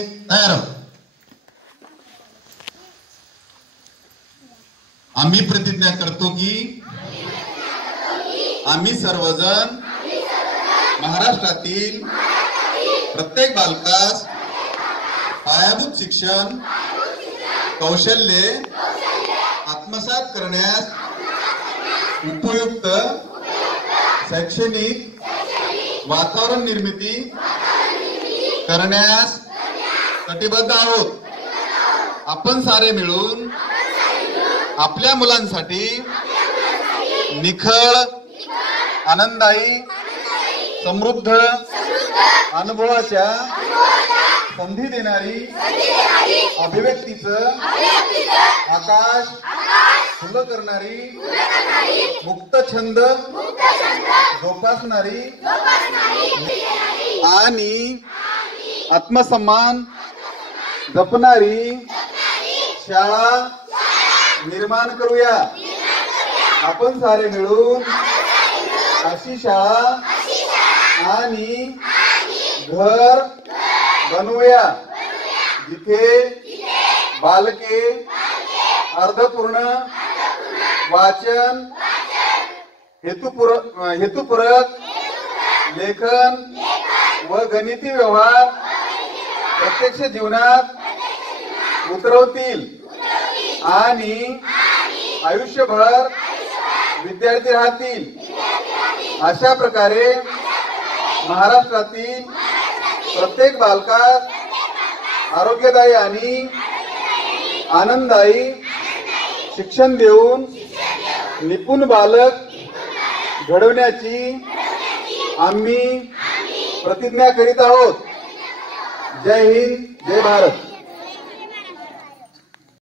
तयार आहोत। आम्ही प्रतिज्ञा करतो की आम्ही सर्वजण महाराष्ट्रातील प्रत्येक बालकास पायाभूत शिक्षण कौशल्ये आत्मसात करण्यास उपयुक्त शैक्षणिक वातावरण निर्मिती करण्यास कटिबद्ध आहोत। आपण सारे मिळून आपल्या मुलांसाठी निखळ आनंददायी समृद्ध अनुभवाच्या संधी देणारी अभिव्यक्तीचं आकाश खुलं करणारी मुक्त छंद जोपासणारी आणि आत्मसन्मान जपणारी शाळा निर्माण करूया। आपण सारे मिळून अशी शाळा आणि घर बनवूया जिथे बालके अर्धपूर्ण वाचन हेतुपूरक लेखन व गणिती व्यवहार प्रत्यक्ष जीवनात उतरवतील आणि आयुष्यभर विद्यार्थी राहतील। अशा प्रकारे महाराष्ट्रातील प्रत्येक बालकास आरोग्यदायी आणि आनंददायी शिक्षण देऊन निपुण बालक घडवण्याची आम्ही प्रतिज्ञा करीत आहोत। जय हिंद, जय भारत।